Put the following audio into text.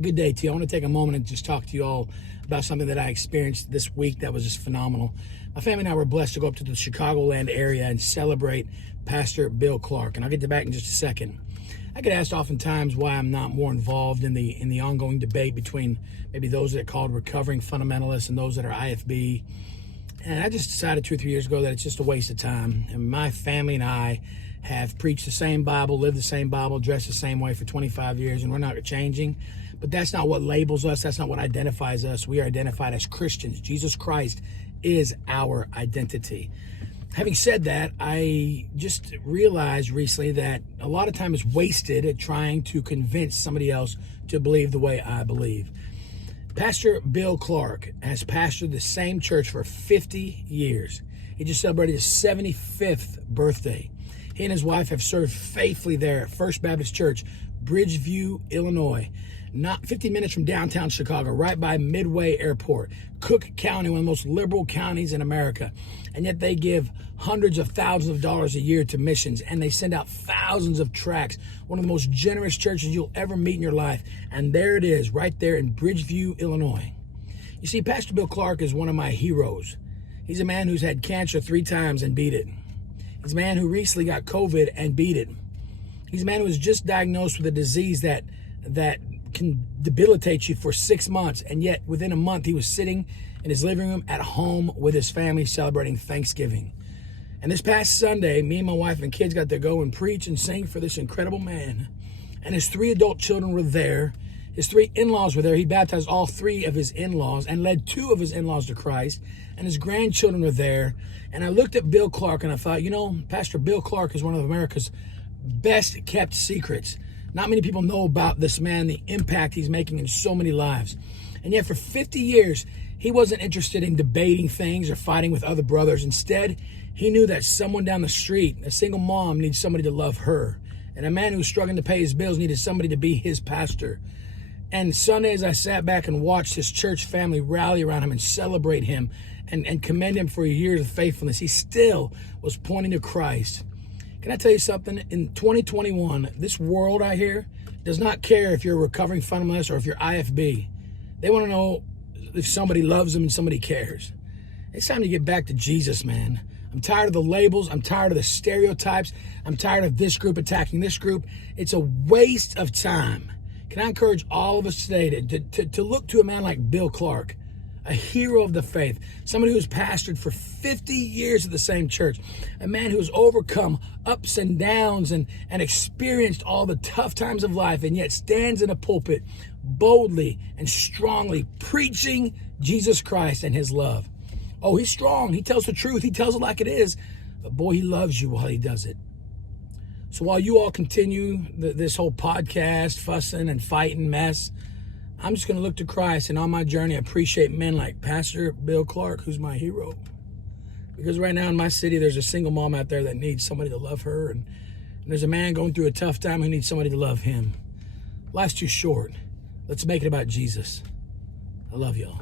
Good day to you. I want to take a moment and just talk to you all about something that I experienced this week that was just phenomenal. My family and I were blessed to go up to the Chicagoland area and celebrate Pastor Bill Clark, and I'll get to back in just a second. I get asked oftentimes why I'm not more involved in the ongoing debate between maybe those that are called recovering fundamentalists and those that are IFB. And I just decided 2 or 3 years ago that it's just a waste of time. And my family and I have preached the same Bible, lived the same Bible, dressed the same way for 25 years, and we're not changing. But that's not what labels us. That's not what identifies us. We are identified as Christians. Jesus Christ is our identity. Having said that, I just realized recently that a lot of time is wasted at trying to convince somebody else to believe the way I believe. Pastor Bill Clark has pastored the same church for 50 years. He just celebrated his 75th birthday. He and his wife have served faithfully there at First Baptist Church, Bridgeview, Illinois, not 50 minutes from downtown Chicago, right by Midway Airport, Cook County, one of the most liberal counties in America. And yet they give hundreds of thousands of dollars a year to missions, and they send out thousands of tracts, one of the most generous churches you'll ever meet in your life. And there it is, right there in Bridgeview, Illinois. You see, Pastor Bill Clark is one of my heroes. He's a man who's had cancer 3 times and beat it. He's a man who recently got COVID and beat it. He's a man who was just diagnosed with a disease that can debilitate you for 6 months, and yet within a month he was sitting in his living room at home with his family celebrating Thanksgiving. And this past Sunday, me and my wife and kids got to go and preach and sing for this incredible man. And his 3 adult children were there. His 3 in-laws were there. He baptized all 3 of his in-laws and led 2 of his in-laws to Christ. And his grandchildren were there. And I looked at Bill Clark and I thought, you know, Pastor Bill Clark is one of America's best kept secrets. Not many people know about this man, the impact he's making in so many lives. And yet for 50 years, he wasn't interested in debating things or fighting with other brothers. Instead, he knew that someone down the street, a single mom, needs somebody to love her. And a man who was struggling to pay his bills needed somebody to be his pastor. And Sundays, I sat back and watched his church family rally around him and celebrate him and commend him for years of faithfulness. He still was pointing to Christ. Can I tell you something? In 2021, this world out here does not care if you're a recovering fundamentalist or if you're IFB. They want to know if somebody loves them and somebody cares. It's time to get back to Jesus, man. I'm tired of the labels. I'm tired of the stereotypes. I'm tired of this group attacking this group. It's a waste of time. Can I encourage all of us today to look to a man like Bill Clark, a hero of the faith, somebody who's pastored for 50 years at the same church, a man who's overcome ups and downs and experienced all the tough times of life, and yet stands in a pulpit boldly and strongly preaching Jesus Christ and his love. Oh, he's strong. He tells the truth. He tells it like it is. But boy, he loves you while he does it. So while you all continue this whole podcast, fussing and fighting mess, I'm just going to look to Christ, and on my journey, I appreciate men like Pastor Bill Clark, who's my hero. Because right now in my city, there's a single mom out there that needs somebody to love her, and there's a man going through a tough time who needs somebody to love him. Life's too short. Let's make it about Jesus. I love y'all.